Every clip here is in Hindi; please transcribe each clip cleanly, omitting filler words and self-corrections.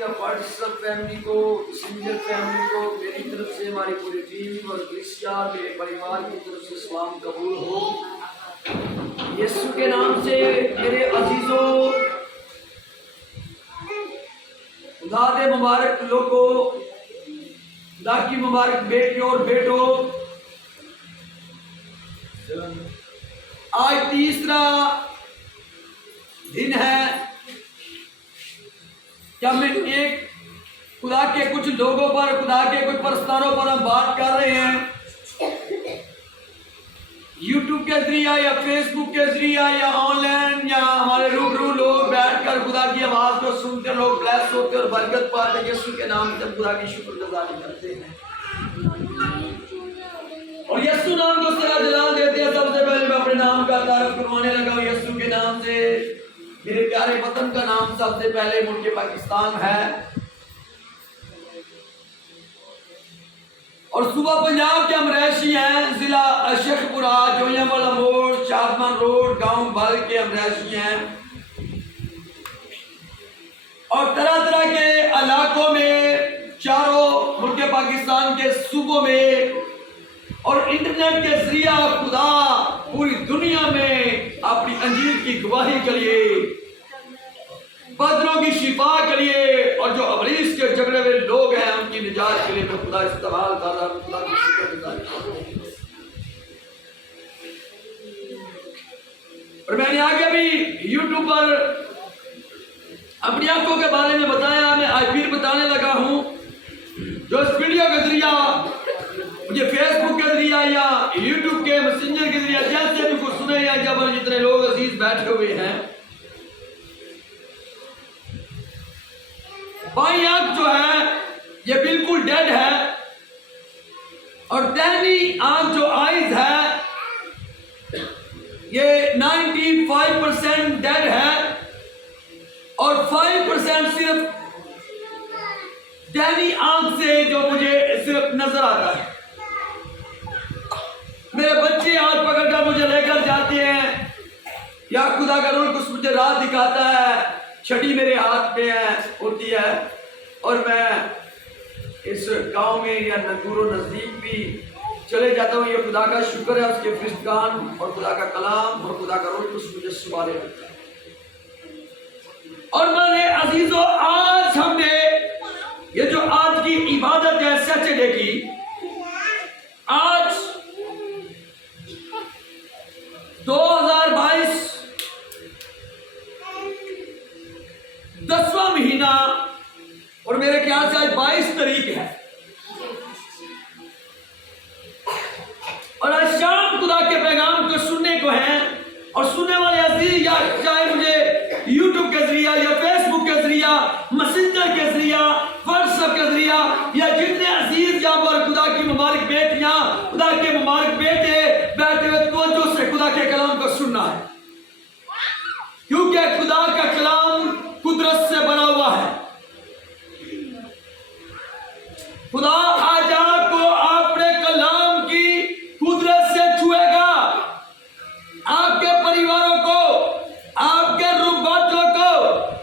या व्हाट्सएप फैमिली को, सिंगर फैमिली को मेरी तरफ से, हमारी पूरी टीम और क्रिस्टिया मेरे परिवार की तरफ से सलाम कबूल हो। यीशु के नाम से मेरे अजीजों, खुदा दे मुबारक लोगों, खुदा की मुबारक बेटियों और बेटों, आज तीसरा दिन है जब मैं एक खुदा के कुछ लोगों पर, खुदा के कुछ प्रस्थानों पर हम बात कर रहे हैं। यूट्यूब के जरिया या फेसबुक के जरिया या ऑनलाइन या हमारे रूबरू लोग बैठकर खुदा की आवाज को सुनकर लोग ब्लेस होते और बरकत पाते, यीशु के नाम से खुदा की शुक्रगुजारी करते हैं और यीशु नाम को सलाह जलाल देते हैं। सबसे पहले मैं अपने नाम का तारीफ करवाने लगा हूं यीशु के नाम से। मेरे प्यारे वतन का नाम सबसे पहले मुल्क पाकिस्तान है और सूबा पंजाब के हम रहशी हैं। जिला शेखपुरा, जोयावाला मोड़, शादमान रोड, गांव भर के हम रहशी हैं और तरह तरह के इलाकों में, चारों मुल्क पाकिस्तान के सूबों में और इंटरनेट के जरिया खुदा पूरी दुनिया में अपनी अंजीर की गवाही के लिए, बदरों की शिफा के लिए और जो अबलीस के झगड़े हुए लोग हैं उनकी निजात के लिए मैं खुदा इस्तेमाल कर रहा हूं। खुदा की शुक्रगुजारी और मैंने आगे भी यूट्यूब पर अपनी आंखों के बारे में बताया, मैं आज फिर बताने लगा हूं। जो इस वीडियो के जरिया, मुझे फेसबुक के जरिया या यूट्यूब के मैसेंजर के जरिया जैसे भी कुछ सुने या जब जितने लोग अजीज बैठे हुए हैं, बाई आंख जो है ये बिल्कुल डेड है और दाहिनी आंख जो आईज है ये 95% डेड है और 5% सिर्फ दाहिनी आंख से जो मुझे सिर्फ नजर आता है। मेरे बच्चे हाथ पकड़कर मुझे लेकर जाते हैं या खुदा का रूह कुछ मुझे राह दिखाता है, छड़ी मेरे हाथ में है होती है और मैं इस गांव में या दूरों नजदीक भी चले जाता हूँ। ये खुदा का शुक्र है, उसके फरिश्तान और खुदा का कलाम और खुदा का रूह कुछ मुझे सुमारे रखता है। और मैंने अजीजों, आज हमने ये जो आज की इबादत है सैटरडे की, आज 2022 10वां महीना और मेरे ख्याल से आज 22 तारीख है और आज शाम खुदा के पैगाम को सुनने को है और सुनने वाले अजीज, या चाहे मुझे यूट्यूब के जरिया या फेसबुक के जरिया, मैसेंजर के जरिया, व्हाट्सएप के जरिया या जितने अजीज यहाँ पर खुदा की मुबारक बेटियां, खुदा के मुबारक बेटे बैठे हुए तवज्जो से खुदा के कलाम को सुनना है, क्योंकि खुदा का कलाम कुदरत से बना हुआ है। खुदा आज आपको अपने कलाम की कुदरत से छुएगा, आपके परिवारों को, आपके रुबातों को,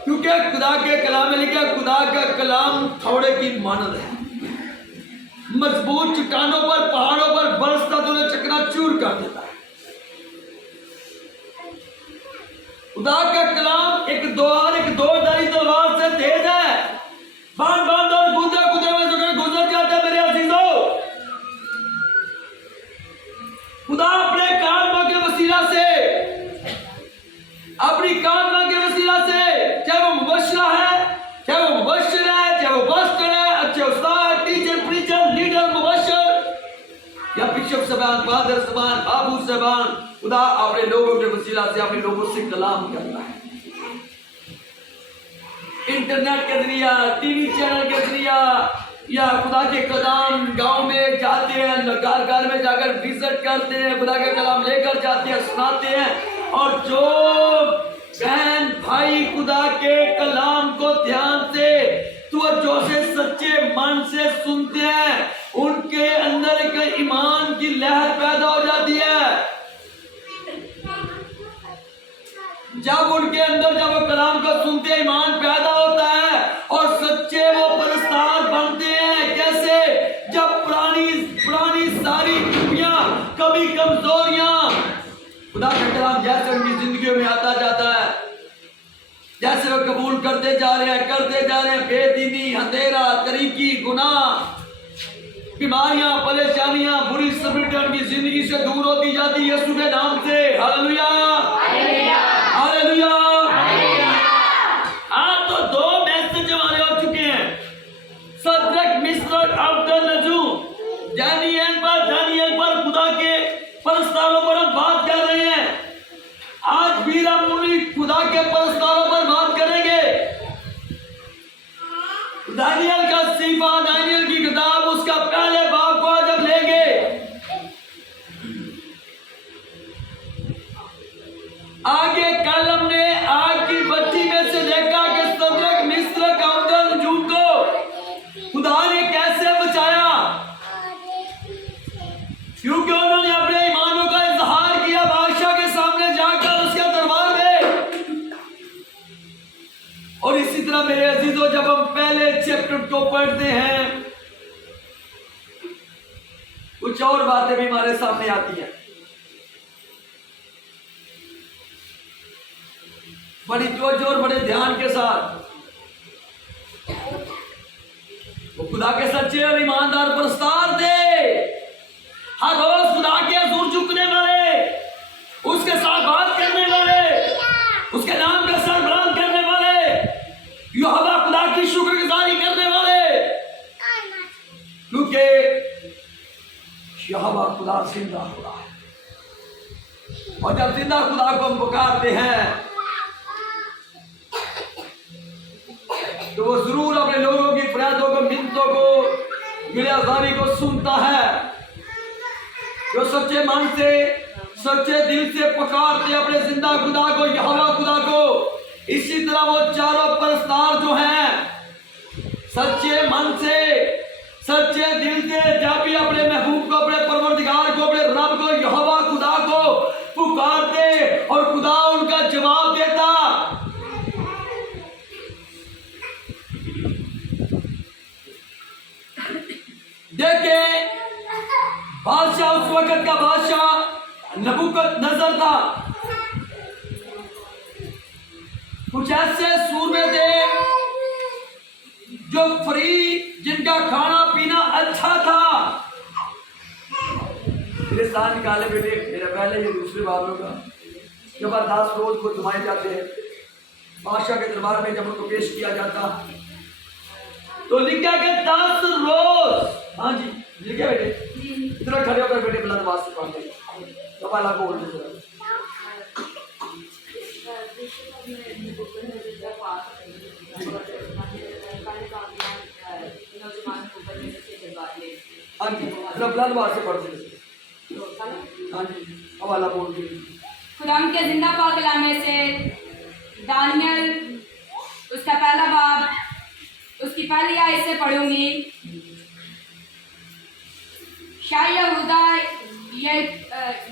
क्योंकि खुदा के कलाम में लिखा खुदा का कलाम थोड़े की मानद है, मजबूत चट्टानों पर, पहाड़ों पर बरसता तो उन्हें चकनाचूर कर देता है। खुदा का कलाम एक दोधारी तलवार से तेज है, बांध बांध और गुदे गुदे में गुजर जाते हैं। मेरे अजीजों, खुदा अपने कालमा के वसीला से, अपनी कालमा के वसीला से, चाहे वो मुबश्शिर है, चाहे वो मुबश्शिर है, चाहे वो पास्टर है, अच्छे उस्ताद, टीचर, प्रीचर, लीडर, मुबश्शिर या बिशप साहब, फादर साहब, बाबू साहब, खुदा अपने लोगों के वसीला से अपने लोगों से कलाम करता है। इंटरनेट के जरिया, टीवी चैनल के जरिया या खुदा के कलाम गांव में जाते हैं, घर घर में जाकर विजिट करते हैं, खुदा का कलाम लेकर जाते हैं, सुनाते हैं और जो बहन भाई खुदा के कलाम को ध्यान से, तवज्जो से, सच्चे मन से सुनते हैं, उनके अंदर एक ईमान की लहर पैदा हो जाती है। जब उनके अंदर जब वो कलाम को सुनते ईमान पैदा होता है और सच्चे कैसे वो कबूल करते जा रहे हैं, बेदीनी, अंधेरा, तरीकी, गुनाह, बीमारियां, परेशानियां, बुरी स्पिरिट उनकी जिंदगी से दूर होती जाती है यीशु के नाम से। Hallelujah, hallelujah, hallelujah. आज तो 2 मैसेज हमारे हो चुके हैं, सदरक, मिशरक, अब्दुल-नजू, दानियल पर खुदा के परस्तारों पर हम बात कर रहे हैं। आज भी हम उन्हीं खुदा के परस्तारों पर बात करेंगे। दानियल का सीफा, दानियल की किताब, उसका पहले बाब को जब लेंगे, आगे कल हमने आग की बत्ती में से देखा कि सदरक, मिशरक, अब्दुल-नजू को खुदा ने कैसे बचाया, क्योंकि उन्होंने अपने ईमानों का इजहार किया बादशाह के सामने जाकर उसके दरबार में। और इसी तरह मेरे अजीजों, जब हम पहले चैप्टर को पढ़ते हैं, कुछ और बातें भी हमारे सामने आती हैं, बड़ी तवज्जो और बड़े ध्यान के साथ। वो खुदा के सच्चे और ईमानदार परस्तार थे, हर रोज खुदा के हुजूर झुकने वाले, उसके साथ बात करने वाले, उसके नाम का सरबराह करने वाले, यहोवा खुदा की शुक्रगुजारी करने वाले, क्योंकि यहोवा खुदा जिंदा खुदा है। और जब जिंदा खुदा को हम पुकारते हैं तो वो जरूर अपने लोगों की फरियादों को, मिन्नतों को, गिलाजारी को सुनता है। जो सच्चे मन से, सच्चे दिल से पुकारते अपने जिंदा खुदा को, यहोवा खुदा को, इसी तरह वो चारों परस्तार जो हैं, सच्चे मन से, सच्चे दिल से जब भी अपने महबूब को, अपने परवरदिगार को, अपने रब को, यहोवा खुदा को पुकारते और खुदा उनका जवाब देता। देखे, बादशाह उस वक्त का बादशाह नबूकदनेस्सर था। कुछ ऐसे सूरमे थे जो फ्री, जिनका खाना पीना अच्छा था। मेरे साथ निकाले बेटे, मेरा पहले ये दूसरे बात होगा। जब 10 रोज को घुमाए जाते हैं बादशाह के दरबार में, जब उनको पेश किया जाता तो लिखा कि 10 रोज। हाँ जी, लिखा बेटे, इतना खड़े होकर बेटे बुलंद आवाज से पढ़ते, कपाला को बोलते थे। हाँ जी, बुलंद आवाज से पढ़ते थे। हाँ जी, हवाला बोलते। खुदा के जिंदा पाक कलाम से दानियल, उसका पहला बाब, उसकी पहली आयत से पढ़ूंगी। शाह यहूदा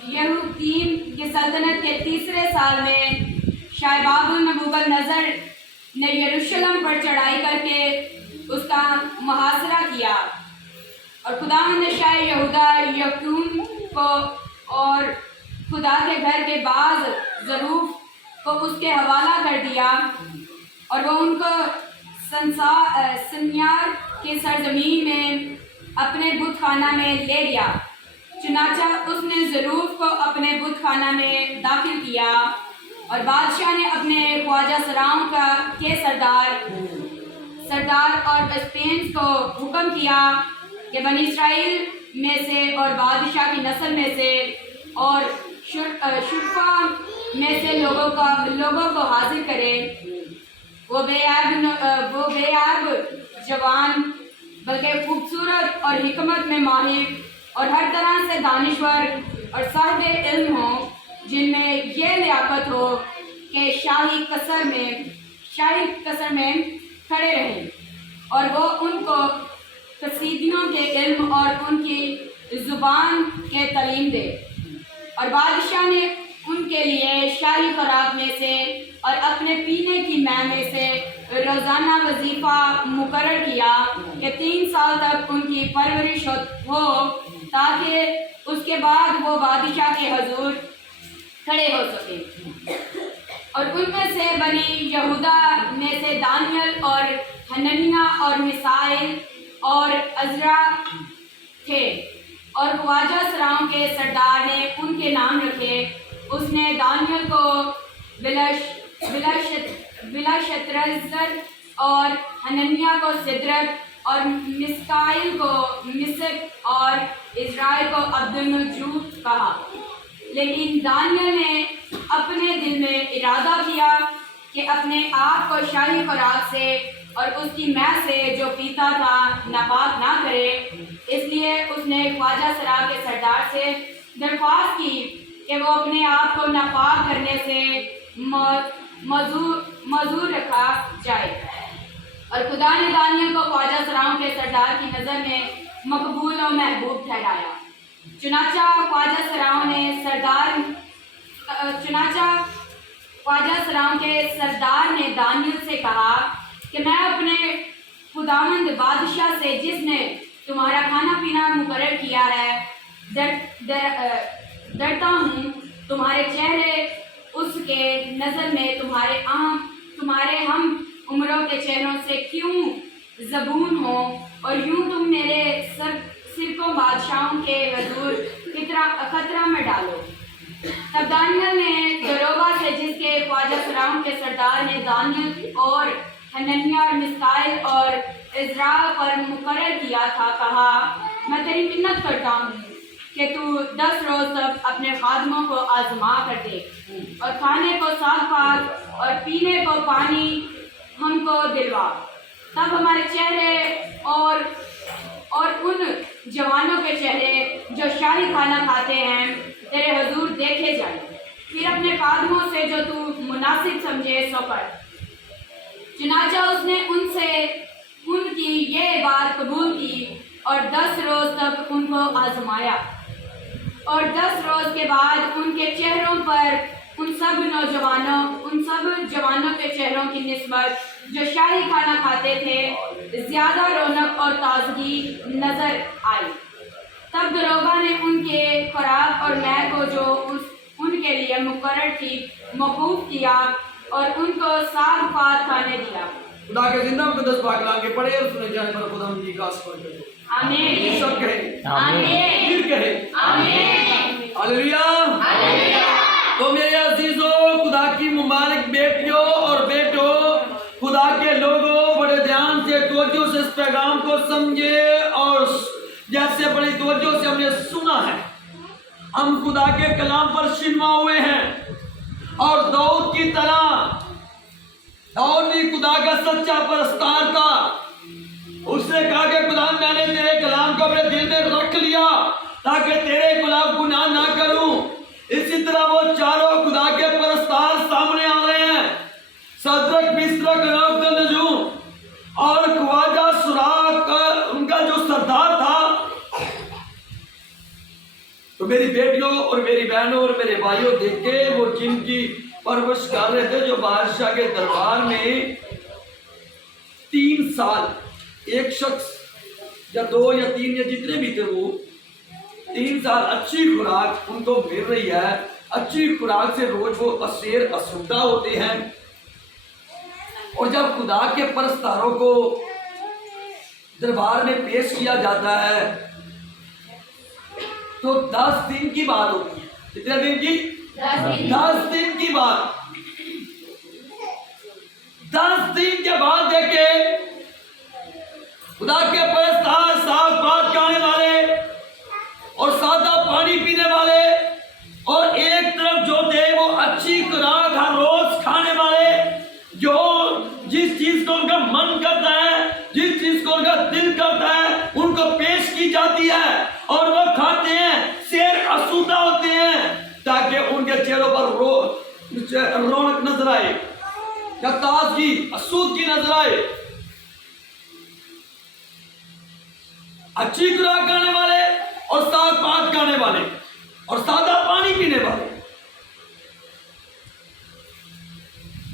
यहूदीन की सल्तनत के 3रे साल में शाह बाबुल नबूकदनेस्सर ने यरूशलेम पर चढ़ाई करके उसका मुहासरा किया और खुदा ने शाह यहूदा यकूम को और खुदा के घर के बाज ज़रूफ को उसके हवाला कर दिया और वो उनको सन्यार के सरजमीन में अपने बुत खाना में ले गया। चुनाचा उसने ज़रूफ को अपने बुत खाना में दाखिल किया और बादशाह ने अपने ख्वाजा सराओं के सरदार और स्पेन को हुक्म किया कि बनी इस्राइल में से और बादशाह की नस्ल में से और शुरफा में से लोगों को हाजिर करें। वो बेयाब जवान, बल्कि खूबसूरत और हिकमत में माहिर और हर तरह से दानिश्वर और साहिब इल्म हो, जिनमें यह लियाकत हो कि शाही कसर में खड़े रहें और वो उनको कसीदियों के इल्म और उनकी ज़ुबान के तालीम दे। और बादशाह ने उनके लिए शाही खुराक में से और अपने पीने की मैं में से रोज़ाना वजीफ़ा मुकर्रर किया कि 3 साल तक उनकी परवरिश हो, ताकि उसके बाद वो बादशाह के हजूर खड़े हो सके। और उनमें से बनी यहूदा में से दानियल और हनन्याह और मिसाइल और अजरा थे, और ख्वाजा सराओं के सरदार ने उनके नाम रखे। उसने दानियल को बिलशत्तर और हनन्याह को सिद्रक और मिसाइल को मिसक और इज़राइल को अब्दुल-नजूद कहा। लेकिन दानियल ने अपने दिल में इरादा किया कि अपने आप को शाही खुराक से और उसकी मैं से जो पीता था नापाक ना करे। इसलिए उसने ख्वाजा सरा के सरदार से दरख्वास्त की कि वो अपने आप को नापाक करने से मजूर रखा जाए। और खुदा ने दानियल को ख्वाजा सराओं के सरदार की नज़र में मकबूल और महबूब ठहराया। चुनाचा ख्वाजा सराओं के सरदार ने दानियल से कहा कि मैं अपने खुदावंद बादशाह से, जिसने तुम्हारा खाना पीना मुकर्रर किया है, डरता हूँ। तुम्हारे चेहरे उसके नज़र में तुम्हारे हम उम्रों के चेहरों से क्यों ज़बून हो, और यूं तुम मेरे सिर को बादशाहों के हजूर खतरा में डालो। तब दानियल ने दरोगा से, जिसके ख्वाजा सराओं के सरदार ने दानियल और हनन्याह और मिसाइल और इज़रा पर मुकर्रर किया था, कहा, मैं तेरी मिन्नत करता हूँ कि तू 10 रोज़ तक अपने खादमों को आजमा कर दे, और खाने को साग पाक और पीने को पानी हमको दिलवा। तब हमारे चेहरे और उन जवानों के चेहरे जो शाही खाना खाते हैं तेरे हजूर देखे जाए। फिर अपने खादमों से जो तू मुनासिब समझे सो कर। चुनाचा उसने उनकी ये बात कबूल की और 10 रोज़ तक उनको आजमाया। और 10 रोज़ के बाद उनके चेहरों पर उन सब जवानों के चेहरों की निस्बत जो शाही खाना खाते थे ज़्यादा रौनक और ताजगी नज़र आई। तब दरोगा ने उनके खुराक और मैं को जो उनके लिए मुकर्रर थी मौकूफ किया और उनको साग पात खाने दिया। खुदा के जिंदा मुकद्दस पाक कलाम के पढ़े और सुने जाने पर खुदा की खास कर आमीन। सब कहे आमीन। फिर कहे आमीन। हालेलुया। तो मेरे अजीजों, खुदा की मुबारक बेटियों और बेटों, खुदा के लोगों, बड़े ध्यान से तवज्जो से इस पैगाम को समझे। और जैसे बड़ी तवज्जो से हमने सुना है, हम खुदा के कलाम पर शिनमा हुए हैं। और दाऊद की तरह, दाऊद भी खुदा का सच्चा परस्तार था। उसने कहा कि खुदा, मैंने तेरे कलाम को अपने दिल में रख लिया ताकि तेरे खिलाफ गुनाह ना करूं। इसी तरह वो चारों खुदा के परस्तार सामने आ रहे हैं, सदरक, मिस्रक, अब्दुल-नजूद और ख्वाजा सरा का उनका जो सरदार था। तो मेरी बेटियों और मेरी बहनों और मेरे भाइयों, देखे वो जिनकी परवरिश कर रहे थे, जो बादशाह के दरबार में 3 साल, एक शख्स या 2 या 3 या जितने भी थे, वो 3 साल अच्छी खुराक उनको मिल रही है। अच्छी खुराक से रोज वो असेर असुदा होते हैं। और जब खुदा के परस्तारों को दरबार में पेश किया जाता है तो 10 दिन की बात होती है। कितने दिन की? 10 दिन की बात। 10 दिन के बाद देखे खुदा के परस्तार साग पात खाने वाले और सादा पानी पीने वाले, और एक तरफ जो थे वो अच्छी खुराक हर रोज खाने वाले, जो जिस चीज को उनका मन करता है, जिस चीज को उनका दिल करता है, उनको पेश की जाती है और वो खाते हैं, शेर असुदा होते हैं, ताकि उनके चेहरों पर रौनक नजर आए या ताजगी, असुदगी नजर आए। अच्छी खुराक खाने वाले और साग पात खाने वाले और सादा पानी पीने वाले,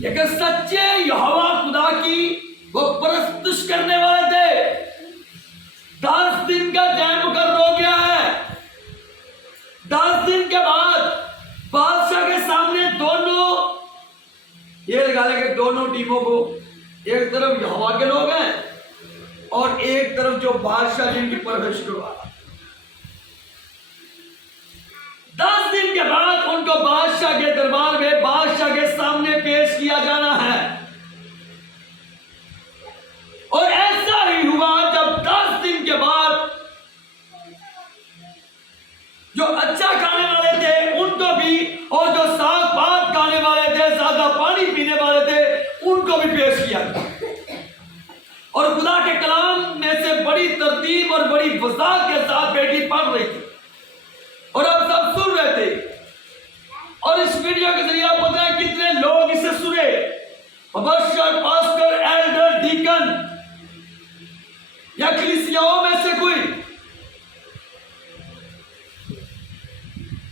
लेकिन सच्चे यहोवा खुदा की वो परस्तिश करने वाले थे। 10 दिन का टाइम मुकर्रर हो गया है। 10 दिन के बाद बादशाह के सामने दोनों ये लगा लेंगे दोनों टीमों को, एक तरफ यहोवा के लोग हैं और एक तरफ जो बादशाह जिनकी परवरिश करवा। 10 दिन के बाद उनको बादशाह के दरबार में बादशाह के सामने पेश किया जाना है। और ऐसा ही हुआ जब 10 दिन के बाद जो अच्छा खाने वाले थे उनको भी, और जो साग पात खाने वाले थे, ज्यादा पानी पीने वाले थे, उनको भी पेश किया। और खुदा के कलाम में से बड़ी तरतीब और बड़ी वज़ाहत के साथ बेटी पढ़ रही थी और अब सब सुन रहे थे। और इस वीडियो के जरिए आप पता है कितने लोग इसे सुने, पास्टर, एल्डर, डीकन या कलीसियाओं में से कोई।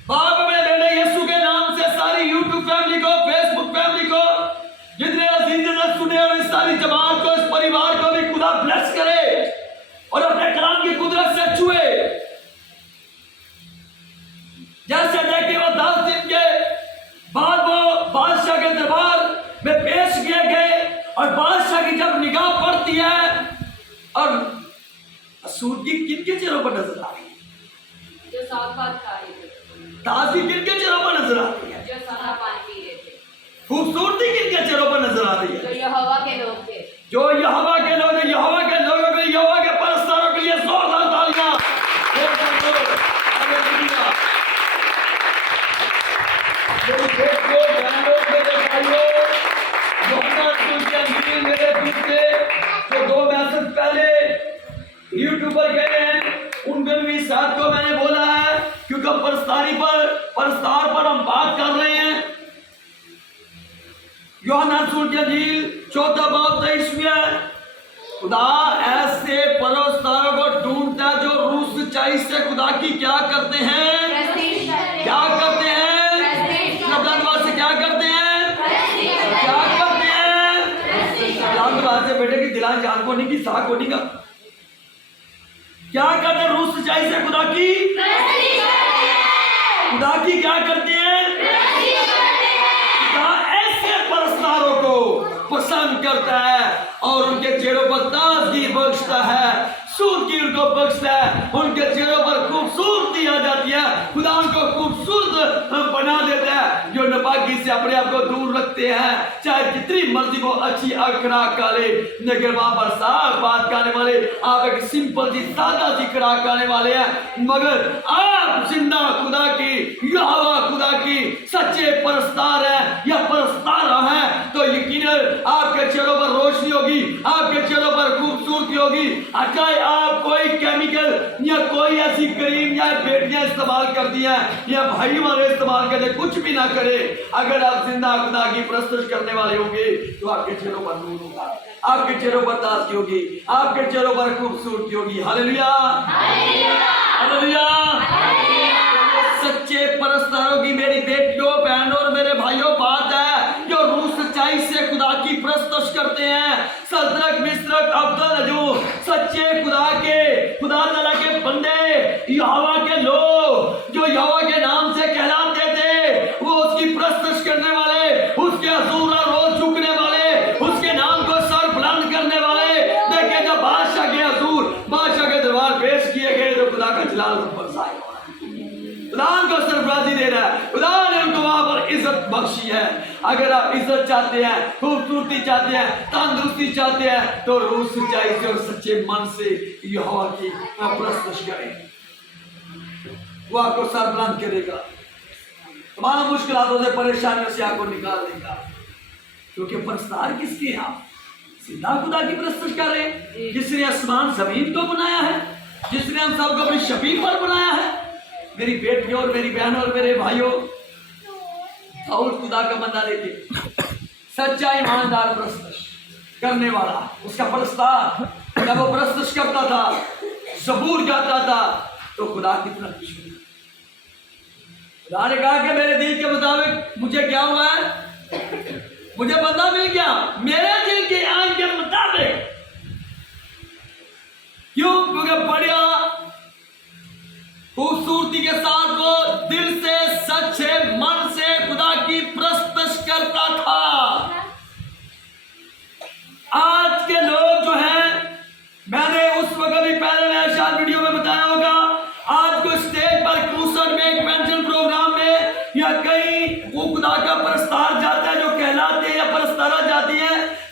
बाप अपने बेटे यीशु के नाम से सारी यूट्यूब फैमिली को, फेसबुक फैमिली को, जितने अजीज ने सुने और इस सारी जमात को, इस परिवार को भी खुदा ब्लेस करे और अपने कलाम की कुदरत से छुए। जैसे देखे वो 10 दिन के बाद वो बादशाह के दरबार में पेश किए गए और बादशाह की जब निगाह पड़ती है और असूर की किनके चेहरों पर नजर आ रही है? जो साग पात खा रहे थे, ताजगी किनके चेहरों पर नजर आ रही है? जो सादा पानी पी रहे थे, खूबसूरती किनके चेहरों पर नजर आ रही है? जो यहोवा के लोग थे, जो यहोवा के लोग, यहोवा के लोगों के, यहोवा के परस्तारों के लिए जोरदार तालियां। मेरे बेटियों, बहनों, मेरे भाइयों, मेरे दूसरे जो 2 मैसेज पहले यूट्यूबर कह रहे हैं उनके भी साथ को मैंने बोला है, क्योंकि परस्तार पर हम बात कर रहे हैं। यूहन्ना रसूल की इंजील 4 बाब 23 खुदा ऐसे परस्तारों को ढूंढता है जो रूह सच्चाई से खुदा की क्या करते हैं, क्या करते हैं, से क्या करते हैं, क्या करते हैं, से बेटे की दिलान जान को नहीं की साख को नहीं का क्या करते हैं, रूह सच्चाई से खुदा की क्या करते हैं, खुदा ऐसे परस्तारों को पसंद करता है और उनके चेहरों पर ताजगी बख्शता है, सूरती उनको बख्शता है, उनके चेहरों पर खूबसूरती आ जाती है, खुदा उनको खूबसूरत बना देता है। जो नापाकी से अपने आप को दूर रखते हैं, चाहे जितनी मर्जी वो अच्छी खुराक खा ले, लेकिन वहां पर साग बात खाने वाले, आप एक सिंपल सी सादा सी खुराक खाने वाले हैं, मगर आप जिंदा खुदा की, यहोवा खुदा की सच्चे परस्तार हैं या परस्तारा हैं, तो यकीनन आपके चेहरों पर रोशनी होगी, आपके चेहरों पर खूबसूरती होगी। चाहे आप कोई केमिकल या कोई ऐसी क्रीम या बेटियां इस्तेमाल कर दिया या भाई हमारे इस्तेमाल करते, कुछ भी ना करे, अगर आप जिंदा खुदा की प्रस्तुत करने वाले होंगे तो आपके चेहरों पर नूर होगा, आपके चेहरों पर ताजगी होगी, आपके चेहरों पर खूबसूरती होगी। Hallelujah, hallelujah. सच्चे परस्तारों की मेरी बेटियों, बहनों और मेरे भाइयों बात है जो रूह सच्चाई से खुदा की प्रस्तुत करते हैं। सदरक, मिस्रक, अब्दुल, सच्चे खुदा ताला के बंदे, यहोवा के लोग जो यहोवा के नाम से कहलाते थे, वो उसकी प्रस्तुत करने वाले, उसके हुजूर रोज झुकने वाले, उसके नाम को सर बुलंद करने वाले। देखे जब बादशाह के हुजूर, बादशाह के दरबार पेश किए गए तो खुदा का जलाल बरसाया, खुदा को सरफराजी दे रहा है, खुदा ने उनको वहां पर इज्जत बख्शी है। अगर आप इज्जत चाहते हैं, खूबसूरती चाहते हैं, तंदुरुस्ती चाहते हैं, तो रूह सच्चाई से और सच्चे मन से यहोवा की प्रस्तुत करें, वो आपको सरबलंद करेगा, तमाम मुश्किलों से, परेशानियों से आपको निकाल देगा। क्योंकि प्रस्तार किसके हैं? आप सीधा खुदा की प्रस्तुत करें, जिसने आसमान जमीन को बनाया है, जिसने हम सबको अपनी शबीह पर बनाया है। मेरी बेटियों और मेरी बहनों और मेरे भाइयों, और खुदा का बंदा लेके सच्चा ईमानदार प्रस्तुत करने वाला, उसका प्रस्ताव जब वो प्रस्तुत करता था, सबूर गाता था, तो खुदा कितना खुश हुआ। खुदा ने कहा कि मेरे दिल के मुताबिक मुझे क्या हुआ है, मुझे बंदा मिल गया मेरे दिल के आंख के मुताबिक। क्यों? क्योंकि बढ़िया खूबसूरती के साथ वो दिल से, सच्चे मन से खुदा की प्रस्तुत करता था।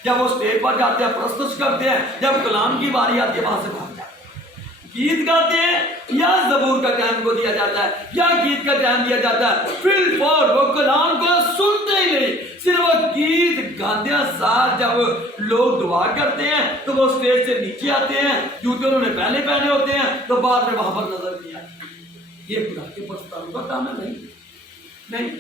जब वो स्टेज पर जाते हैं, प्रस्तुत करते हैं, जब कलाम की बारी आती है वहां से भाग जाते हैं। गीत गाते हैं या ज़बूर का टाइम को दिया जाता है या गीत का टाइम दिया जाता है, फिर और वो कलाम को सुनते ही नहीं, सिर्फ वो गीत गाते हैं। साथ जब लोग दुआ करते हैं तो वो स्टेज से नीचे आते हैं, जूते उन्होंने पहने होते हैं, तो बाद में वहां पर नजर नहीं आती। ये खुदा के प्रस्ताव का काम है? नहीं।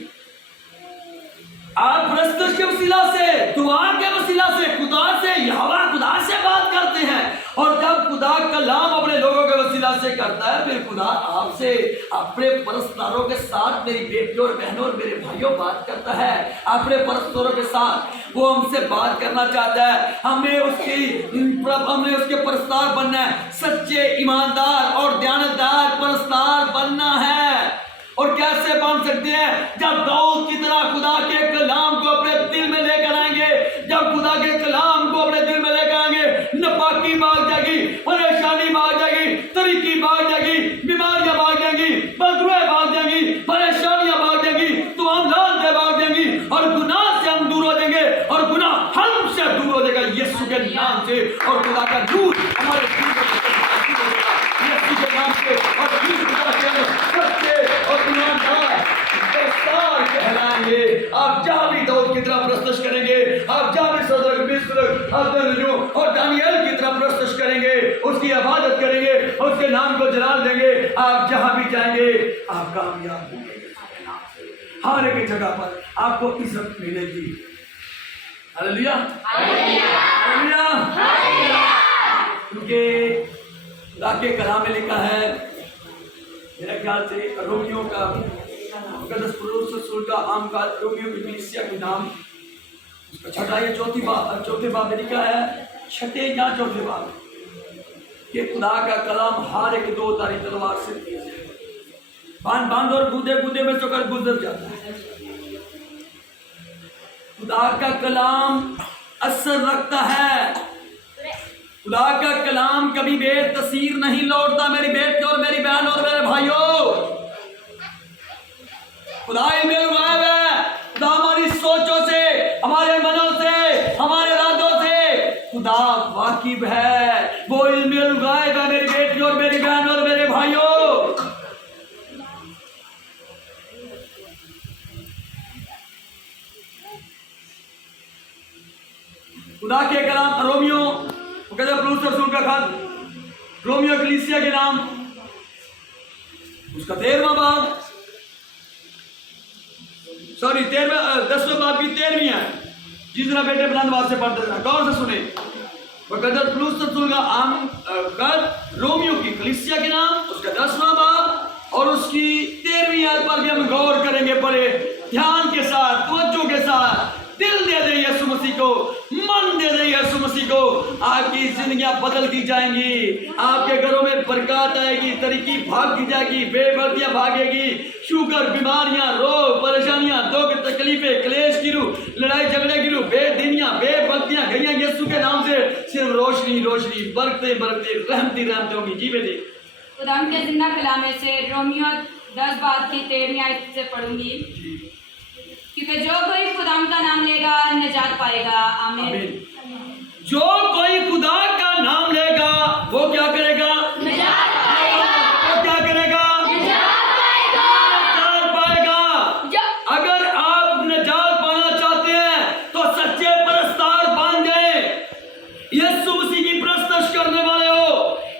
आप प्रस्तुत के वसीला से, दुआ के वसीला से खुदा से, यहोवा खुदा से बात करते हैं। और जब खुदा कलाम अपने लोगों के वसीला से करता है, फिर खुदा आपसे, अपने परस्तारों के साथ, मेरी बेटियों और बहनों और मेरे भाइयों, बात करता है। अपने परस्तारों के साथ वो हमसे बात करना चाहता है। हमें उसके परस्तार बनना है, सच्चे, ईमानदार और दयानतदार परस्तार बनना है। और कैसे बन सकते हैं? जब दाऊद की तरह खुदा के कलाम को अपने दिल में लेकर आएंगे। जब खुदा के कलाम को अपने दिल में लेकर आएंगे, नापाकी भाग जाएगी, परेशानी भाग जाएगी, तरीकी भाग जाएगी, बीमारियां भाग जाएंगी, बदरुएं भाग जाएंगी, परेशानियां भाग जाएंगी, तो हम लानतें भाग जाएंगी और गुनाह से हम दूर हो जाएंगे और गुनाह हमसे दूर हो जाएगा यीशु के नाम से। और खुदा का दूर हमारे यीशु के नाम से और कहलाएंगे। आप जहां भी दाऊद की तरह प्रस्तुत करेंगे, आप जहां भी सदरक, मिस्र और दानियल की तरह प्रस्तुत करेंगे, उसकी इबादत करेंगे, उसके नाम को जलाल देंगे, आप जहां भी जाएंगे आप कामयाब होंगे। हर एक जगह पर आपको इज्जत मिलेगी। हालेलुया, हालेलुया, क्योंकि खुदा के कलाम में लिखा है, मेरे ख्याल से रोमियो का का आम का रोमियो की कलीसिया के नाम, उसका छठा या चौथे बाब में लिखा है, छठे या चौथे बाब, कि खुदा का कलाम हर एक दो धारी तलवार से तेज है, बांध और गूदे में चोकर गुजर जाता है। खुदा का कलाम असर रखता है। खुदा का कलाम कभी बेतसीर नहीं लौटता। मेरी बेटी और मेरी बहन और मेरे भाइयों, खुदा इल्म गायब है। खुदा हमारी सोचों से, हमारे मनों से, हमारे इरादों से खुदा वाकिफ है। वो इल्म गायब है मेरी बेटी और मेरी बहन और मेरे भाइयों। खुदा के कलाम रोमियो का खत, रोमियो कलीसिया के नाम, उसका 13वां बाब, 10वें बाब की 13वीं है। जिस तरह बेटे बुलंद आवाज से पढ़ते हैं, गौर से सुने। बकदर प्लूस रसूल का आम खत रोमियो की कलीसिया के नाम, उसका 10वां बाब और उसकी 13वीं आयत पर भी हम गौर करेंगे। बड़े ध्यान के साथ, तवज्जो के साथ। दिल दे दे यीशु मसीह को, मन दे दे यीशु मसीह को, आपकी जिंदगियां बदल दी जाएंगी। आपके घरों में बरकत आएगी, तरीकी भाग जाएगी, बेबर्दियां भागेगी, शुगर, बीमारियां, रोग, परेशानियां, दुख, तकलीफें, क्लेश की रूह, लड़ाई झगड़े की रूह, बेदीनियां, बेबर्दियां गईयां यीशु के नाम से। सिर्फ रोशनी रोशनी, बरकते बरकते, रहमती रहमतें होंगी। जी बेटे, खुदा के जिंदा कलाम से रोमियो 10 बाब की 13वीं आयत से पढ़ूंगी। क्योंकि जो कोई खुदा का नाम लेगा निजात पाएगा। आमीन। जो कोई खुदा का नाम लेगा वो क्या करेगा? निजात पाएगा। वो क्या करेगा? निजात पाएगा। निजात पाएगा। अगर आप निजात पाना चाहते हैं तो सच्चे परस्तार बन जाए। यीशु मसीह की प्रस्तुत करने वाले हो।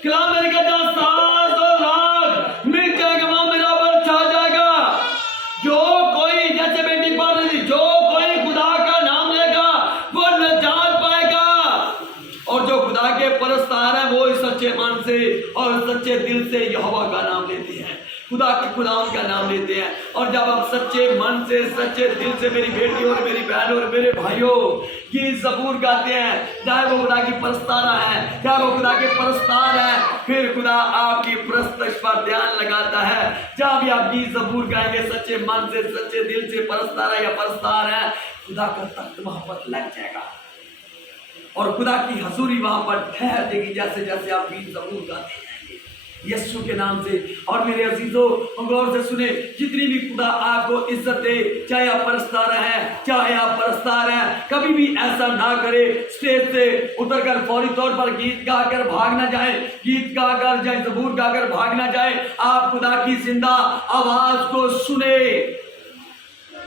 कलाम में लिखा था, 7 लाख मिल जाएगा, वहां मेरा बल छा जाएगा। जो कोई, जैसे बेटी पढ़ रही थी, जो कोई खुदा का नाम लेगा वो निजात पाएगा। और जो खुदा के परस्तार है वो सच्चे मन से और सच्चे दिल से यहोवा का नाम लेते हैं, खुदा के खुदावन का नाम लेते हैं। और जब आप सच्चे मन से, सच्चे दिल से, मेरी बेटी और मेरी बहन और मेरे भाइयों, ये ज़बूर गाते हैं, चाहे वो खुदा की परस्तारा है, चाहे वो खुदा के परस्तार है, फिर खुदा आपकी प्रस्तुत पर ध्यान लगाता है। जब भी आप ये ज़बूर गाएंगे सच्चे मन से, सच्चे दिल से, परस्तारा या परस्तार है, खुदा का तख्त वहां पर लग जाएगा और खुदा की हजूरी वहां पर ठहर देगी। जैसे जैसे आप ये ज़बूर गाते हैं, यीशु के नाम से। और मेरे अजीजों गौर से सुने, जितनी भी खुदा आपको इज्जत दे, चाहे आप परस्तार हैं, चाहे आप परस्तार हैं, कभी भी ऐसा ना करे स्टेज से उतरकर फौरी तौर पर गीत गाकर भाग ना जाए, गीत गाकर जाए, ज़बूर गाकर भाग ना जाए। आप खुदा की जिंदा आवाज को सुने,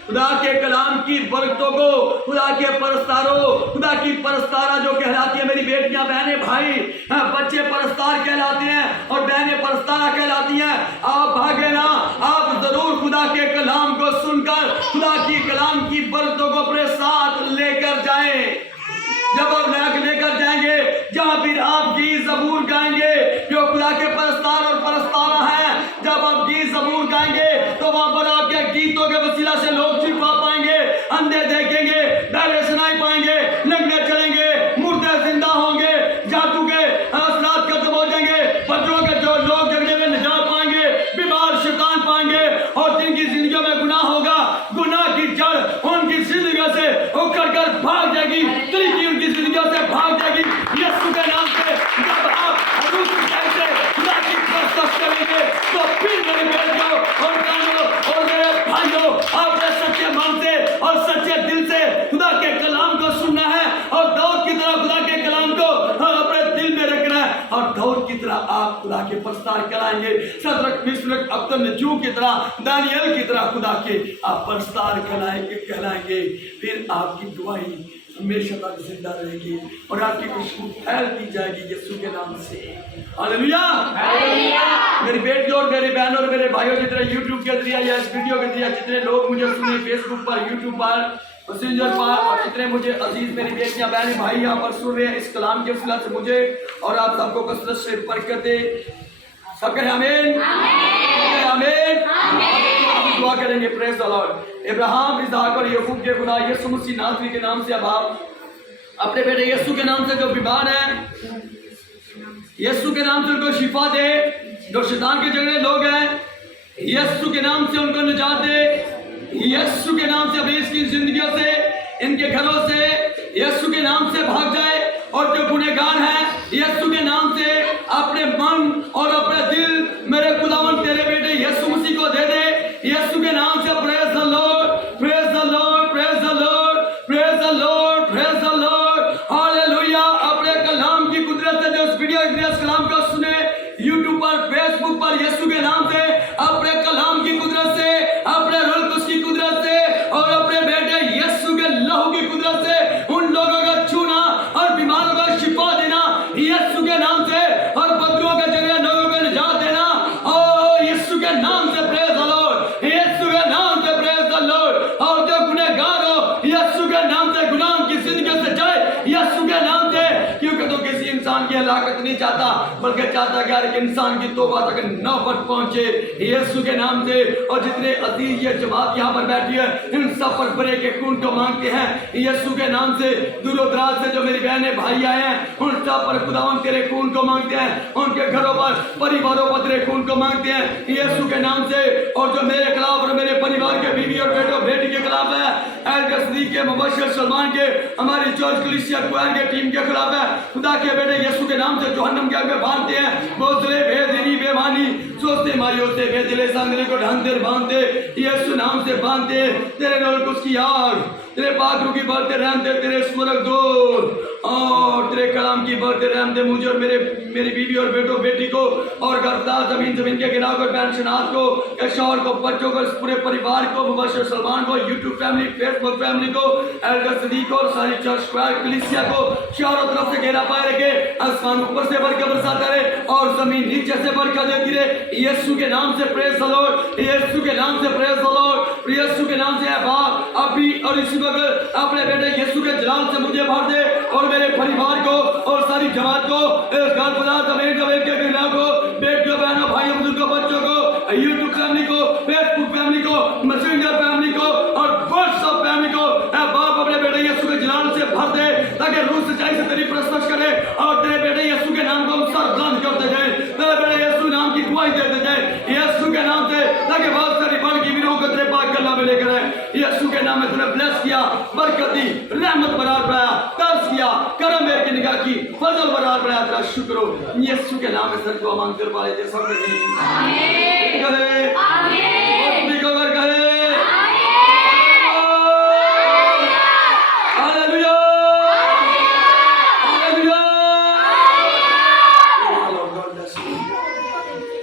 खुदा के कलाम की बरकतों को, खुदा के परस्तारों, खुदा की परस्तारा जो कहलाती है, मेरी बेटियां बहनें भाई, बच्चे परस्तार कहलाते हैं और बहनें परस्तारा कहलाती हैं। आप भागे ना, आप जरूर खुदा के कलाम को सुनकर खुदा की कलाम की बरकतों को अपने साथ लेकर जाएं। जब आप लेकर जाएंगे, जहां फिर आप गीत ज़बूर गाएंगे जो खुदा के परस्तार और परस्तारा हैं, जब आप गीत ज़बूर गाएंगे तो वहां पर आपके गीतों के वसीला से लोग छिपा पाएंगे, अंधे देखेंगे, बहरे सुनाई पाएंगे, नंगे चलेंगे, मुर्दे जिंदा होंगे, जादू के असरात खत्म हो जाएंगे, बच्चों के जो लोग जगने में निजात पाएंगे, बीमार शैतान पाएंगे, और जिनकी जिंदगियों में गुनाह होगा, गुनाह की जड़ उनकी जिंदगी से उखड़ कर भाग जाएगी, तरीकी उनकी जिंदगियों से भाग जाएगी। यीशु के नाम से जब आप हरूस की तरह से खुदा की प्रस्तुत करेंगे तो फिर मेरे बेटियों और बहनों और मेरे भाइयों, आपने सच्चे मन से और सच्चे दिल से खुदा के कलाम को सुनना है और दाऊद की तरह खुदा के कलाम को अपने दिल में रखना है, और दाऊद की तरह आप खुदा के प्रस्तार कराएंगे, सदरक मिशरक अब्दुन्नजू की तरह, दानियल की तरह खुदा के आप प्रस्तार कहलाएंगे। फिर आपकी दुआई हमेशा तक जिंदा रहेगी और आपकी खुशबू फैलती जाएगी यीशु के नाम से। हालेलुया। मेरी बेटियों और मेरे बहनों और मेरे भाइयों, जितने यूट्यूब के जरिए या इस वीडियो के जरिए जितने लोग मुझे सुने, फेसबुक पर, यूट्यूब पर, मैसेंजर पर, और जितने मुझे अजीज मेरी बेटियां बहनें भाई यहाँ पर सुन रहे हैं, इस कलाम के वसीला से मुझे और आप सबको कसरत से बरकत दे। सब कहें आमीन, आमीन। दुआ करेंगे। Praise the Lord. इब्राहिम, इसहाक और याकूब के खुदा यीशु मसीह नासरी के नाम से अब आप अपने बेटे यीशु के नाम से जो बीमार हैं, यीशु के नाम से उनको शिफा दे, जो शैतान के झगड़े लोग हैं, यीशु के नाम से उनको निजात दे, यीशु के नाम से अपनी इसकी जिंदगियों से, इनके घरों से यीशु के नाम से भाग जाए, और जो गुनहगार हैं यीशु के नाम से अपने मन और अपने दिल मेरे खुदावन तेरे बेटे यीशु मसीह को दे दे, यीशु के नाम से। Praise the Lord, praise the Lord, praise the Lord, praise the Lord, praise the Lord. Hallelujah. अपने कलाम की कुदरत से जो इस वीडियो इस कलाम को सुने, यूट्यूब पर, फेसबुक पर, यीशु के नाम से, अपने कलाम की कुदरत से, अपने रूह कुद्दूस की कुदरत से और अपने बेटे यीशु के लहू की कुदरत से उन लोगों को छूना और बीमारों को शिफा देना यीशु के नाम से, और बदरुओं के जरिए लोगों को निजात देना और यीशु के नाम से। प्रेज द लॉर्ड, यीशु के नाम से। Praise the Lord. और जो गुनहगार हो यीशु के नाम से गुनाह की जिंदगी से जाए यीशु के नाम से, क्योंकि तो किसी इंसान की हलाकत नहीं चाहता, बल्कि चाहता कि हर एक इंसान की तौबा तक नौबत पहुंचे यीशु के नाम से। और जितने अजीज ये जमात यहाँ पर बैठी है, इन सब पर बड़े के खून को मांगते हैं यीशु के नाम से। दूर दराज से जो मेरी बहनें भाई आए हैं, उन सब पर खुदावन तेरे खून को मांगते हैं, उनके घरों पर, परिवारों पर तेरे खून को मांगते हैं यीशु के नाम से। और जो मेरे खिलाफ और मेरे परिवार के बीवी और बेटों बेटी के खिलाफ है, एल्डर सदीक के, मुबश्शिर सलमान के, हमारी चर्च कलीसिया क्वायर के टीम के खिलाफ है, खुदा के बेटे यीशु के नाम से जहन्नम के आग में बांधते हैं। बोझले बेदीनी बेमानी सोचते मायूसे बेदिले सांगले को ढंगर बांधते यीशु नाम से बांधते। तेरे रोल कुछ की आग, तेरे पाक की बढ़ते रहमते, तेरे स्मरक दूर और तेरे कलाम की बढ़ते रहमते मुझे और मेरी बीवी और बेटों बेटी को और गर्दार जमीन के गिराव को, पेंशनार को, शौहर को, बच्चों को, पूरे परिवार को, मुबश्शिर सलमान को, यूट्यूब फैमिली, फेसबुक फैमिली को, एल्डर सदीक और सारी चर्च स्क्वायर कलीसिया को चारों तरफ से घेरा पाए रखे। आसमान ऊपर से बरकत बरसाता रहे और जमीन नीचे से बरकत देती रहे यीशु के नाम से। प्रेज द लॉर्ड, यीशु के नाम से। प्रेज द लॉर्ड, यीशु के नाम से। बाप अभी और इसी वक्त अपने बेटे यीशु के जलाल से मुझे भर दे और मेरे परिवार को और सारी जमात को, के गिरना को, बेटियों बहनों भाइयों बुजुर्गों बच्चों को, यूट्यूब फैमिली को, फेसबुक फैमिली को, मैसेंजर फैमिली को और व्हाट्सएप फैमिली को बाप अपने बेटे यीशु के जलाल से भर दे, ताकि रूह सच्चाई से तेरी प्रशंसा करे और तेरे बेटे यीशु के नाम को सर्वगान करते जाए, तेरे बेटे यीशु नाम की दुआई देते जाए यीशु के नाम से, ताकि बहुत सारी बल की विरोह को तेरे पाक गला में लेकर आए। यीशु के नाम में तूने ब्लेस किया, बरकत दी, रहमत बरार पाया, दर्श किया दिया, करम मेरे की निगाह की, फजल बरार बनाया, तेरा शुक्र हो। यीशु के नाम में सर को मांग कर पा लेते सब। आमीन।